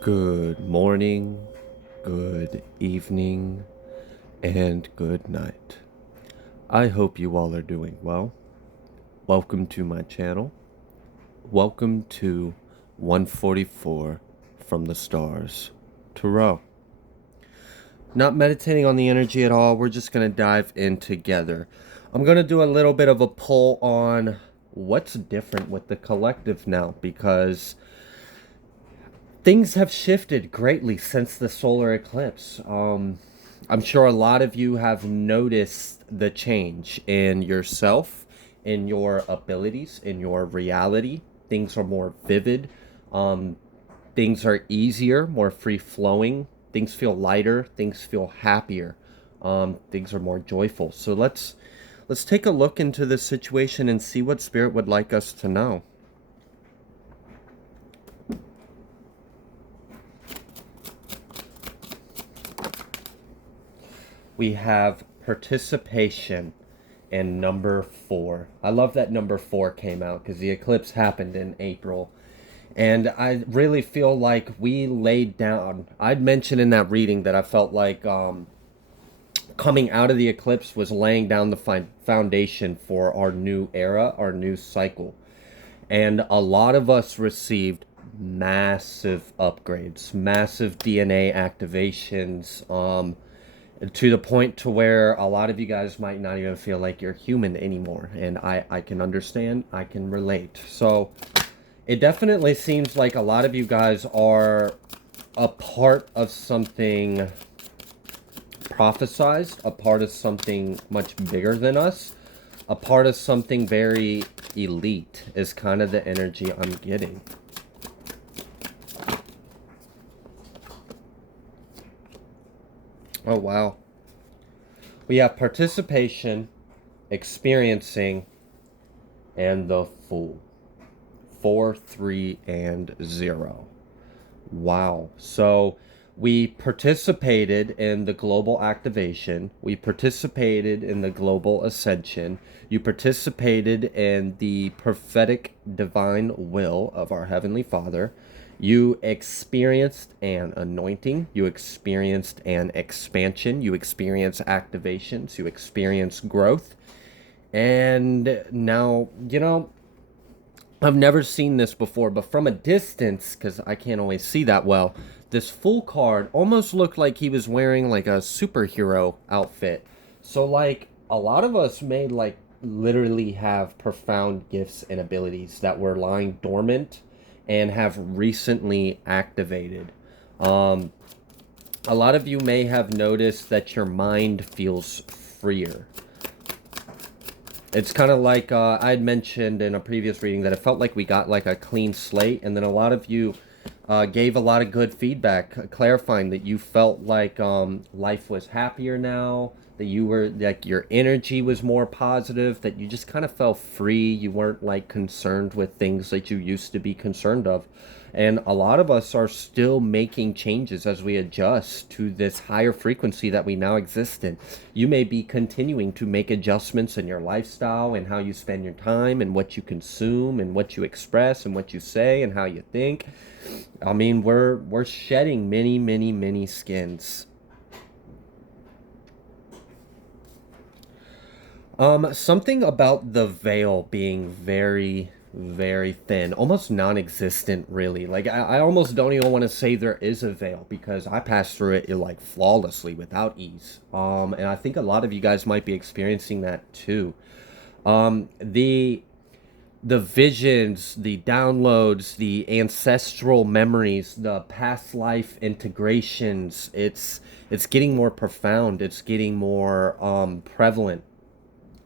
Good morning, good evening, and good night. I hope you all are doing well. Welcome to my channel. Welcome to 144 from the stars, Tarot. Not meditating on the energy at all. We're just going to dive in together. I'm going to do a little bit of a pull on what's different with the collective now, because things have shifted greatly since the solar eclipse. I'm sure a lot of you have noticed the change in yourself, in your abilities, in your reality. Things are more vivid. Things are easier, more free flowing. Things feel lighter. Things feel happier. Things are more joyful. So let's take a look into this situation and see what Spirit would like us to know. We have participation and number 4. I love that number 4 came out because the eclipse happened in April. And I really feel like we laid down. I'd mentioned in that reading that I felt like coming out of the eclipse was laying down the foundation for our new era, our new cycle. And a lot of us received massive upgrades, massive DNA activations, to the point to where a lot of you guys might not even feel like you're human anymore. And I can understand, I can relate. So it definitely seems like a lot of you guys are a part of something prophesized, a part of something much bigger than us, a part of something very elite is kind of the energy I'm getting. Oh, wow. We have participation, experiencing, and the Fool. 4, 3, and 0. Wow. So we participated in the global activation. We participated in the global ascension. You participated in the prophetic divine will of our Heavenly Father. You experienced an anointing. You experienced an expansion. You experienced activations. You experienced growth. And now, I've never seen this before, but from a distance, because I can't always see that well, this Fool card almost looked like he was wearing like a superhero outfit. So like a lot of us may like literally have profound gifts and abilities that were lying dormant and have recently activated. A lot of you may have noticed that your mind feels freer. It's kind of like I had mentioned in a previous reading that it felt like we got like a clean slate, and then a lot of you gave a lot of good feedback, clarifying that you felt like life was happier now, that you were like your energy was more positive, that you just kind of felt free. You weren't like concerned with things that you used to be concerned of. And a lot of us are still making changes as we adjust to this higher frequency that we now exist in. You may be continuing to make adjustments in your lifestyle and how you spend your time and what you consume and what you express and what you say and how you think. I mean, we're shedding many, many, many skins. Something about the veil being very, very thin, almost non-existent, really. Like, I almost don't even want to say there is a veil because I passed through it like flawlessly without ease. And I think a lot of you guys might be experiencing that too. The visions, the downloads, the ancestral memories, the past life integrations, it's getting more profound. It's getting more prevalent.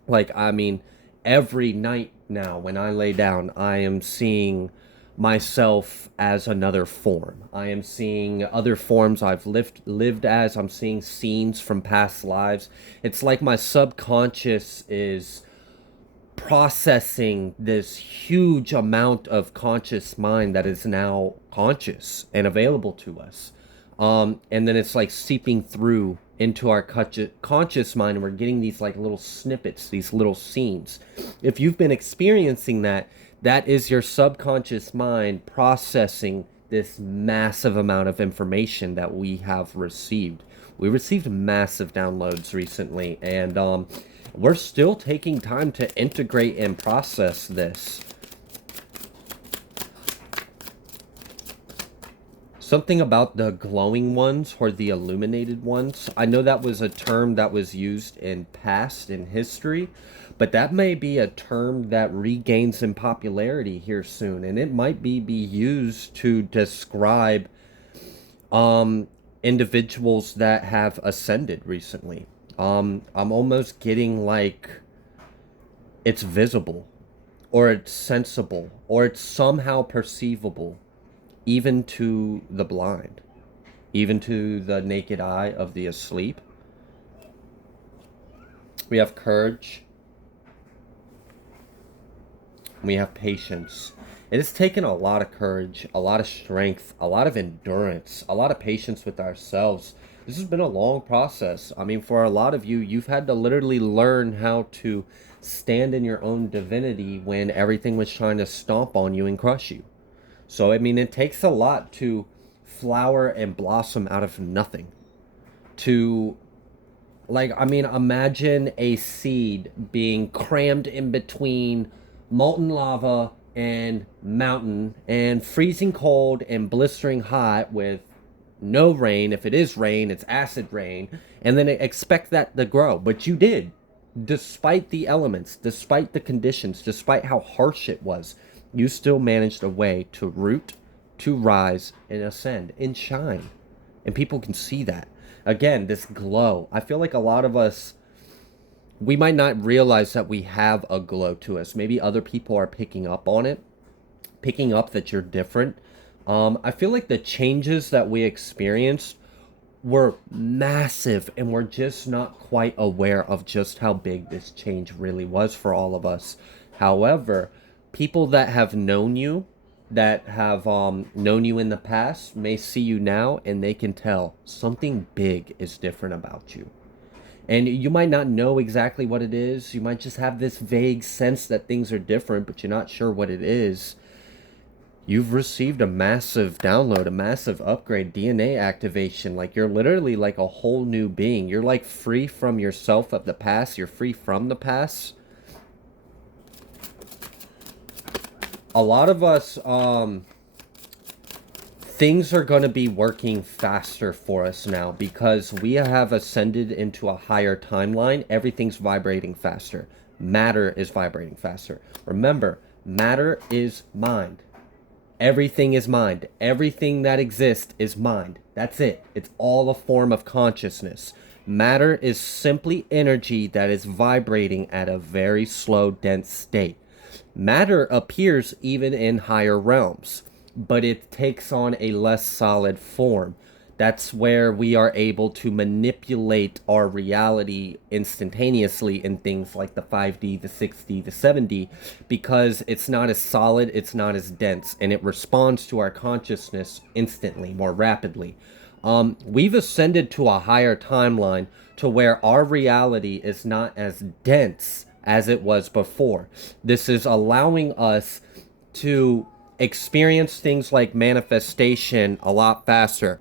Like, I mean, every night now when I lay down, I am seeing myself as another form. I am seeing other forms I've lived as. I'm seeing scenes from past lives. It's like my subconscious is processing this huge amount of conscious mind that is now conscious and available to us. And then it's like seeping through into our conscious mind, and we're getting these like little snippets, these little scenes. If you've been experiencing that, that is your subconscious mind processing this massive amount of information that we have received. We received massive downloads recently, and we're still taking time to integrate and process this. Something about the glowing ones or the illuminated ones. I know that was a term that was used in past in history, but that may be a term that regains in popularity here soon, and it might be used to describe individuals that have ascended recently. I'm almost getting like it's visible, or it's sensible, or it's somehow perceivable, even to the blind, even to the naked eye of the asleep. We have courage. We have patience. It has taken a lot of courage, a lot of strength, a lot of endurance, a lot of patience with ourselves. This has been a long process. I mean, for a lot of you, you've had to literally learn how to stand in your own divinity when everything was trying to stomp on you and crush you. So, I mean, it takes a lot to flower and blossom out of nothing. To, like, I mean, imagine a seed being crammed in between molten lava and mountain and freezing cold and blistering hot with no rain. If it is rain, it's acid rain. And then expect that to grow. But you did. Despite the elements, despite the conditions, despite how harsh it was, you still managed a way to root, to rise, and ascend, and shine. And people can see that. Again, this glow. I feel like a lot of us, we might not realize that we have a glow to us. Maybe other people are picking up on it, picking up that you're different. I feel like the changes that we experienced were massive, and we're just not quite aware of just how big this change really was for all of us. However, people that have known you, that have known you in the past, may see you now, and they can tell something big is different about you. And you might not know exactly what it is. You might just have this vague sense that things are different, but you're not sure what it is. You've received a massive download, a massive upgrade, DNA activation. Like, you're literally like a whole new being. You're like free from yourself of the past. You're free from the past. A lot of us, things are going to be working faster for us now because we have ascended into a higher timeline. Everything's vibrating faster. Matter is vibrating faster. Remember, matter is mind. Everything is mind. Everything that exists is mind. That's it. It's all a form of consciousness. Matter is simply energy that is vibrating at a very slow, dense state. Matter appears even in higher realms, but it takes on a less solid form. That's where we are able to manipulate our reality instantaneously in things like the 5D, the 6D, the 7D, because it's not as solid, it's not as dense, and it responds to our consciousness instantly, more rapidly. We've ascended to a higher timeline to where our reality is not as dense as it was before. This is allowing us to experience things like manifestation a lot faster.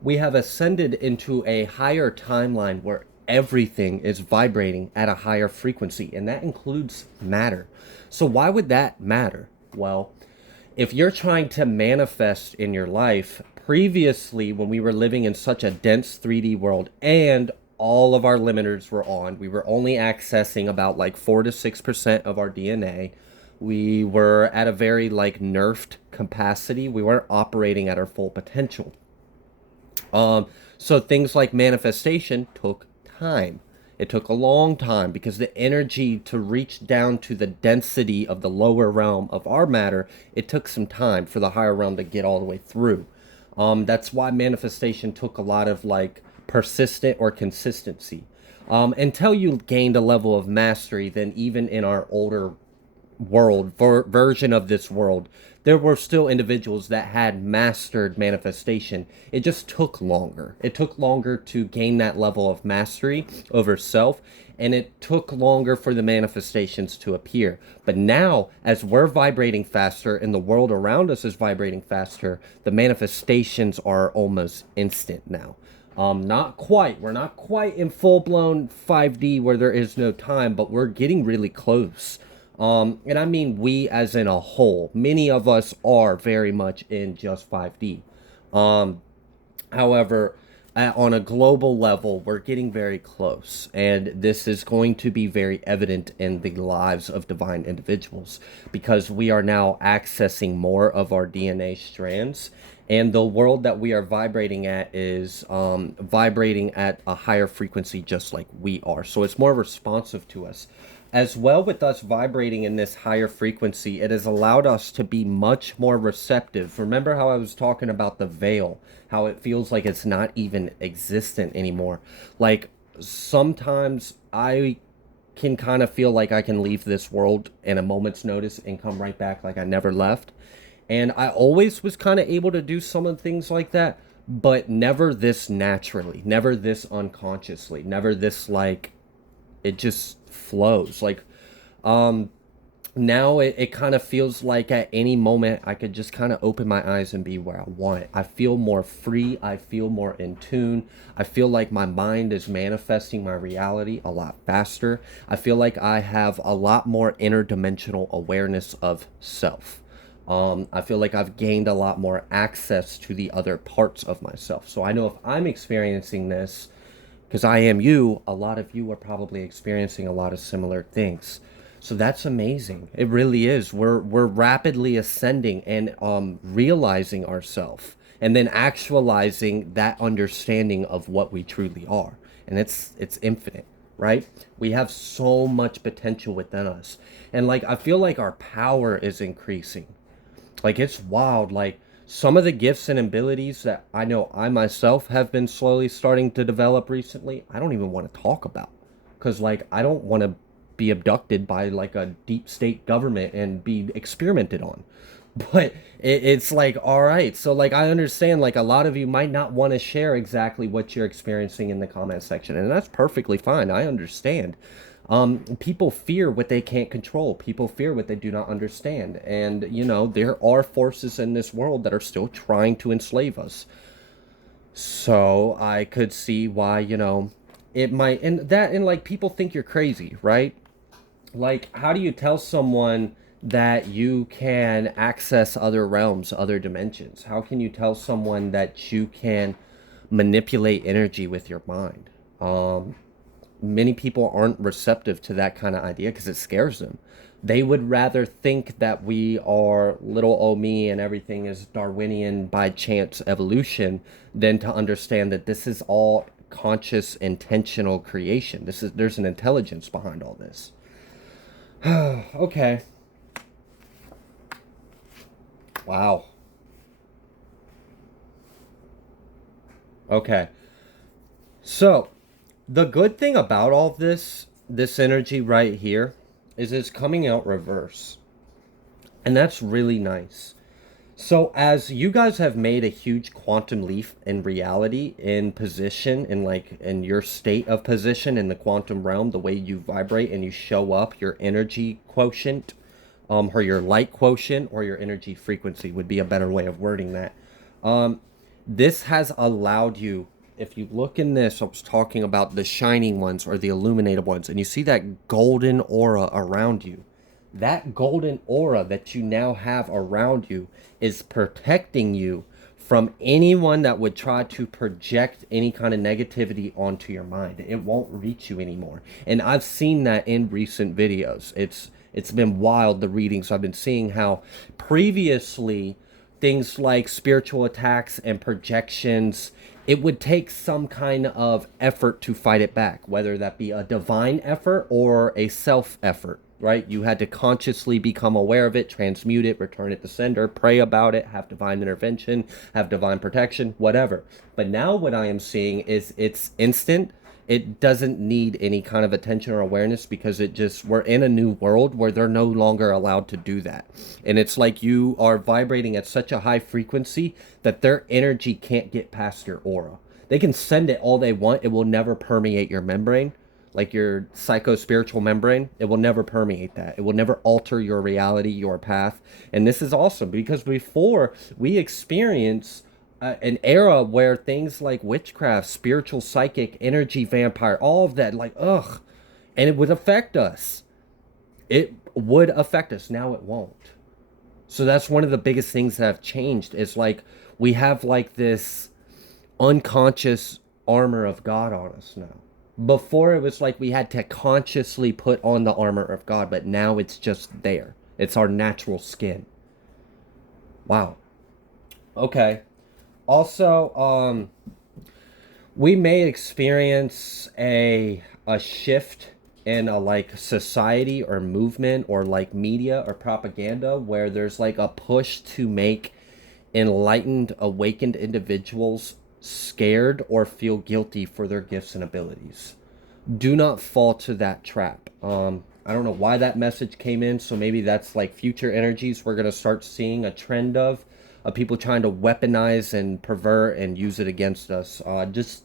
We have ascended into a higher timeline where everything is vibrating at a higher frequency, and that includes matter. So why would that matter? Well, if you're trying to manifest in your life, previously when we were living in such a dense 3D world and all of our limiters were on, we were only accessing about like 4 to 6% of our DNA. We were at a very like nerfed capacity. We weren't operating at our full potential. So things like manifestation took time. It took a long time because the energy to reach down to the density of the lower realm of our matter, it took some time for the higher realm to get all the way through. That's why manifestation took a lot of like persistent or consistency. Until you gained a level of mastery, then even in our older world version of this world, there were still individuals that had mastered manifestation. It just took longer. It took longer to gain that level of mastery over self, and it took longer for the manifestations to appear. But now, as we're vibrating faster and the world around us is vibrating faster, the manifestations are almost instant now. Not quite. We're not quite in full-blown 5D where there is no time, but we're getting really close. And I mean we as in a whole. Many of us are very much in just 5D. However, on a global level, we're getting very close, and this is going to be very evident in the lives of divine individuals because we are now accessing more of our DNA strands, and the world that we are vibrating at is vibrating at a higher frequency just like we are. So it's more responsive to us. As well, with us vibrating in this higher frequency, it has allowed us to be much more receptive. Remember how I was talking about the veil, how it feels like it's not even existent anymore. Like, sometimes I can kind of feel like I can leave this world in a moment's notice and come right back like I never left. And I always was kind of able to do some of the things like that, but never this naturally, never this unconsciously, never this like it just flows. Like now it kind of feels like at any moment I could just kind of open my eyes and be where I want. I feel more free. I feel more in tune. I feel like my mind is manifesting my reality a lot faster. I feel like I have a lot more interdimensional awareness of self. I feel like I've gained a lot more access to the other parts of myself. So I know if I'm experiencing this, because I am you, a lot of you are probably experiencing a lot of similar things. So that's amazing. It really is. We're rapidly ascending and realizing ourselves and then actualizing that understanding of what we truly are. And it's infinite, right? We have so much potential within us. And like I feel like our power is increasing. Like it's wild. Like some of the gifts and abilities that I know I myself have been slowly starting to develop recently, I don't even want to talk about. Because like I don't want to be abducted by like a deep state government and be experimented on. But it's like, all right. So like I understand like a lot of you might not want to share exactly what you're experiencing in the comment section. And that's perfectly fine. I understand. People fear what they can't control. People fear what they do not understand. And, you know, there are forces in this world that are still trying to enslave us. So I could see why, you know, it might, and like people think you're crazy, right? Like, how do you tell someone that you can access other realms, other dimensions? How can you tell someone that you can manipulate energy with your mind? Many people aren't receptive to that kind of idea because it scares them. They would rather think that we are little old me and everything is Darwinian by chance evolution than to understand that this is all conscious, intentional creation. There's an intelligence behind all this. Okay. Wow. Okay. So, the good thing about all of this energy right here, is it's coming out reverse. And that's really nice. So as you guys have made a huge quantum leap in reality, in position, in your state of position in the quantum realm, the way you vibrate and you show up, your energy quotient, or your light quotient, or your energy frequency would be a better way of wording that. This has allowed you, if you look in this, I was talking about the shining ones or the illuminated ones, and you see that golden aura around you. That golden aura that you now have around you is protecting you from anyone that would try to project any kind of negativity onto your mind. It won't reach you anymore. And I've seen that in recent videos. It's been wild, the readings I've been seeing, how previously things like spiritual attacks and projections, it would take some kind of effort to fight it back, whether that be a divine effort or a self effort, right? You had to consciously become aware of it, transmute it, return it to sender, pray about it, have divine intervention, have divine protection, whatever. But now what I am seeing is it's instant. It doesn't need any kind of attention or awareness because we're in a new world where they're no longer allowed to do that. And it's like you are vibrating at such a high frequency that their energy can't get past your aura. They can send it all they want. It will never permeate your membrane. like your psycho-spiritual membrane. It will never permeate that. It will never alter your reality, your path. And this is awesome because before we experience an era where things like witchcraft, spiritual, psychic, energy, vampire, all of that, like, ugh, and it would affect us. It would affect us. Now it won't. So that's one of the biggest things that have changed is like we have like this unconscious armor of God on us now. Before it was like we had to consciously put on the armor of God, but now it's just there. It's our natural skin. Wow. Okay. Also, we may experience a shift in a like society or movement or like media or propaganda where there's like a push to make enlightened, awakened individuals scared or feel guilty for their gifts and abilities. Do not fall to that trap. I don't know why that message came in, so maybe that's like future energies we're going to start seeing a trend of people trying to weaponize and pervert and use it against us. Just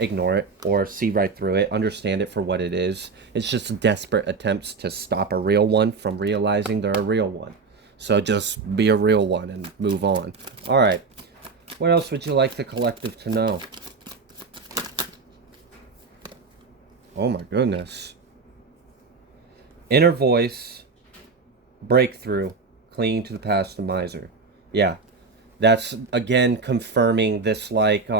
ignore it or see right through it. Understand it for what it is. It's just desperate attempts to stop a real one from realizing they're a real one. So just be a real one and move on. All right. What else would you like the collective to know? Oh my goodness. Inner voice, breakthrough, clinging to the past, and miser. Yeah. That's again confirming this like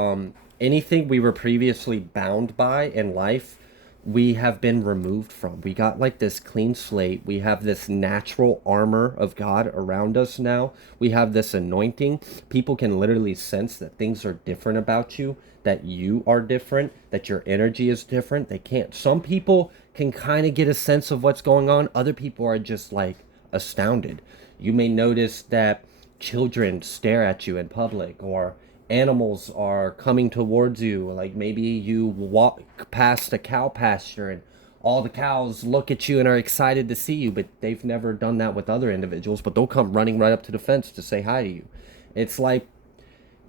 anything we were previously bound by in life, we have been removed from. We got like this clean slate. We have this natural armor of God around us now. We have this anointing. People can literally sense that things are different about you, that you are different, that your energy is different. They can't. Some people can kind of get a sense of what's going on. Other people are just like astounded. You may notice that children stare at you in public, or animals are coming towards you. Like maybe you walk past a cow pasture and all the cows look at you and are excited to see you, but they've never done that with other individuals, but they'll come running right up to the fence to say hi to you. It's like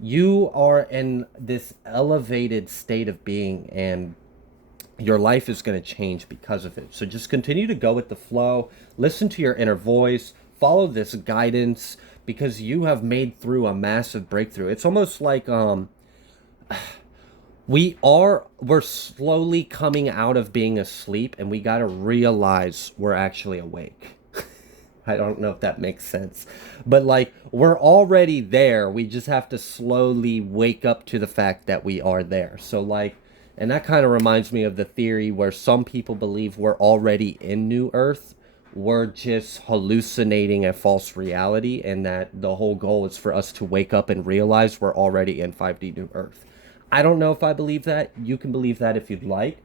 you are in this elevated state of being, and your life is going to change because of it. So just continue to go with the flow, listen to your inner voice, follow this guidance, because you have made through a massive breakthrough. It's almost like we're slowly coming out of being asleep, and we got to realize we're actually awake. I don't know if that makes sense, but like we're already there. We just have to slowly wake up to the fact that we are there. So like, and that kind of reminds me of the theory where some people believe we're already in New Earth. We're just hallucinating a false reality, and that the whole goal is for us to wake up and realize we're already in 5D New Earth. I don't know if I believe that. You can believe that if you'd like,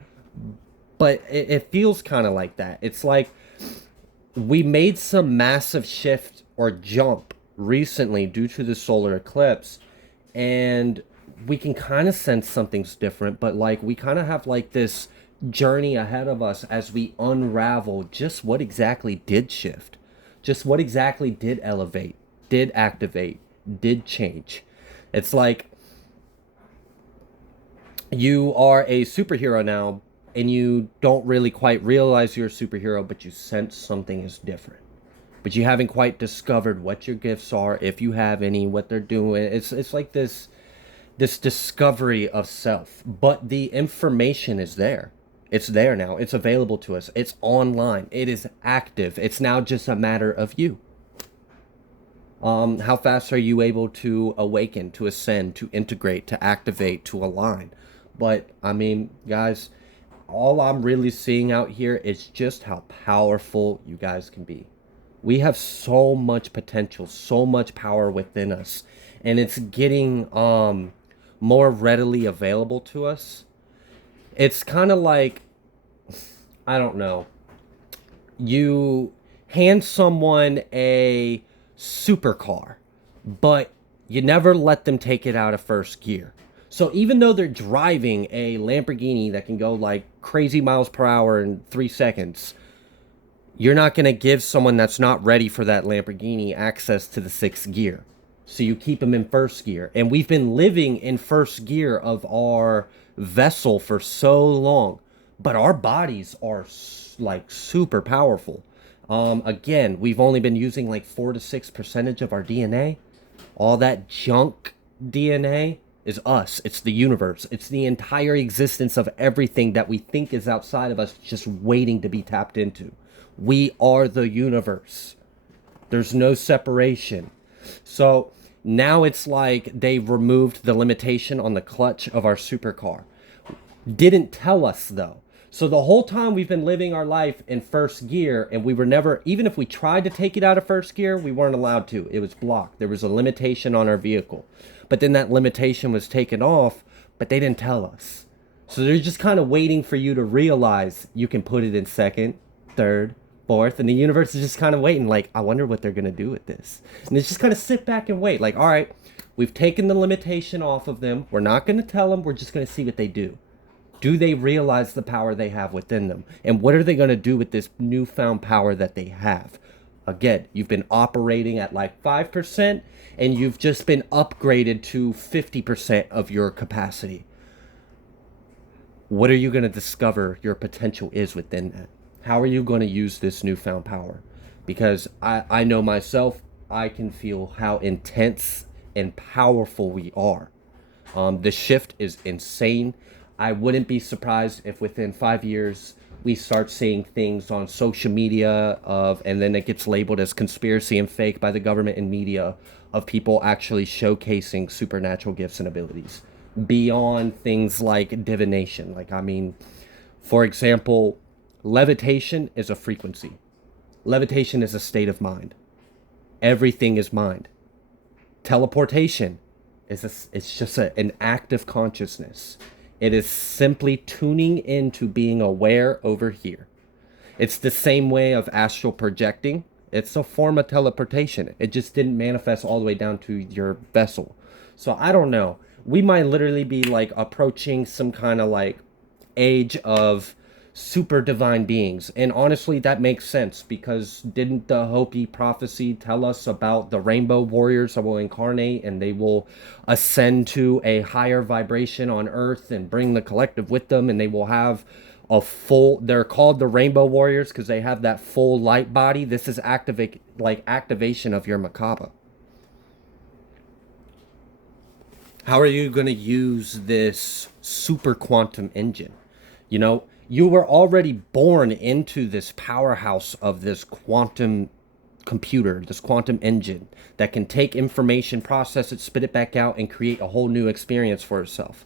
but it feels kind of like that. It's like we made some massive shift or jump recently due to the solar eclipse, and we can kind of sense something's different, but like we kind of have like this journey ahead of us as we unravel just what exactly did shift, just what exactly did elevate, did activate, did change. It's like you are a superhero now, and you don't really quite realize you're a superhero, but you sense something is different. But you haven't quite discovered what your gifts are, if you have any, what they're doing. It's like this discovery of self, but the information is there. It's there now. It's available to us. It's online. It is active. It's now just a matter of you. How fast are you able to awaken, to ascend, to integrate, to activate, to align? But I mean, guys, all I'm really seeing out here is just how powerful you guys can be. We have so much potential, so much power within us, and it's getting more readily available to us. It's kind of like, I don't know, you hand someone a supercar, but you never let them take it out of first gear. So even though they're driving a Lamborghini that can go like crazy miles per hour in 3 seconds, you're not going to give someone that's not ready for that Lamborghini access to the 6th gear. So you keep them in first gear. And we've been living in first gear of our vessel for so long. but our bodies are like super powerful. Again, we've only been using like 4 to 6% of our DNA. All that junk DNA is us. It's the universe. It's the entire existence of everything that we think is outside of us, just waiting to be tapped into. We are the universe. There's no separation. So now it's like they removed the limitation on the clutch of our supercar. Didn't tell us though. So the whole time we've been living our life in first gear, and we were never, even if we tried to take it out of first gear, we weren't allowed to. It was blocked. There was a limitation on our vehicle. But then that limitation was taken off, but they didn't tell us. So they're just kind of waiting for you to realize you can put it in second, third, fourth, and the universe is just kind of waiting, like, I wonder what they're going to do with this. And it's just kind of sit back and wait, like, all right, we've taken the limitation off of them. We're not going to tell them. We're just going to see what they do. Do they realize the power they have within them? And what are they going to do with this newfound power that they have? Again, you've been operating at like 5%, and you've just been upgraded to 50% of your capacity. What are you going to discover your potential is within that? How are you going to use this newfound power? Because I know myself, I can feel how intense and powerful we are. The shift is insane. I wouldn't be surprised if within 5 years we start seeing things on social media and then it gets labeled as conspiracy and fake by the government and media, of people actually showcasing supernatural gifts and abilities beyond things like divination. Like, I mean, for example, levitation is a frequency. Levitation is a state of mind. Everything is mind. Teleportation it's just an act of consciousness. It is simply tuning into being aware over here. It's the same way of astral projecting. It's a form of teleportation. It just didn't manifest all the way down to your vessel. So I don't know. We might literally be like approaching some kind of like age of super divine beings. And honestly, that makes sense, because didn't the Hopi prophecy tell us about the rainbow warriors that will incarnate and they will ascend to a higher vibration on earth and bring the collective with them, and they will have a full, they're called the rainbow warriors because they have that full light body. This is activation of your Makaba. How are you going to use this super quantum engine? You know, you were already born into this powerhouse of this quantum computer, this quantum engine that can take information, process it, spit it back out, and create a whole new experience for itself.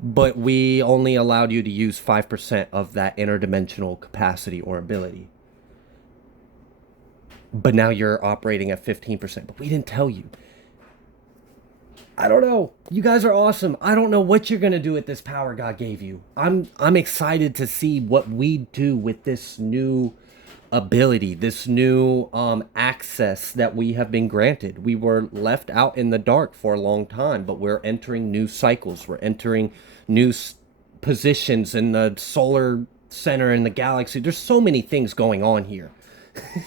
But we only allowed you to use 5% of that interdimensional capacity or ability. But now you're operating at 15%. But we didn't tell you. I don't know. You guys are awesome. I don't know what you're going to do with this power God gave you. I'm excited to see what we do with this new ability, this new access that we have been granted. We were left out in the dark for a long time, but we're entering new cycles. We're entering new positions in the solar center in the galaxy. There's so many things going on here.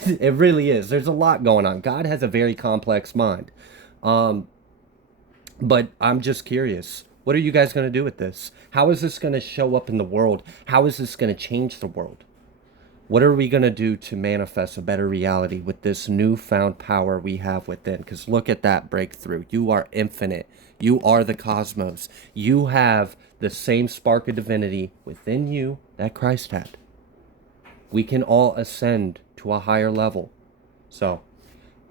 It really is. There's a lot going on. God has a very complex mind. But I'm just curious. What are you guys going to do with this? How is this going to show up in the world? How is this going to change the world? What are we going to do to manifest a better reality with this newfound power we have within? Because look at that breakthrough. You are infinite. You are the cosmos. You have the same spark of divinity within you that Christ had. We can all ascend to a higher level. So,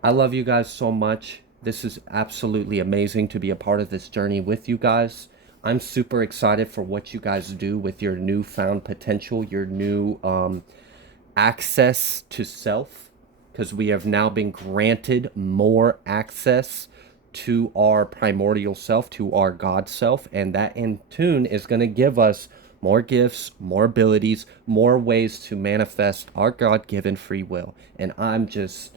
I love you guys so much. This is absolutely amazing to be a part of this journey with you guys. I'm super excited for what you guys do with your newfound potential, your new access to self, because we have now been granted more access to our primordial self, to our God self, and that in tune is going to give us more gifts, more abilities, more ways to manifest our God-given free will. And I'm just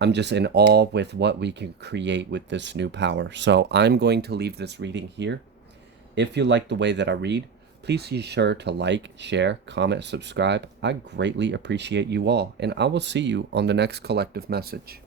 in awe with what we can create with this new power. So I'm going to leave this reading here. If you like the way that I read, please be sure to like, share, comment, subscribe. I greatly appreciate you all, and I will see you on the next collective message.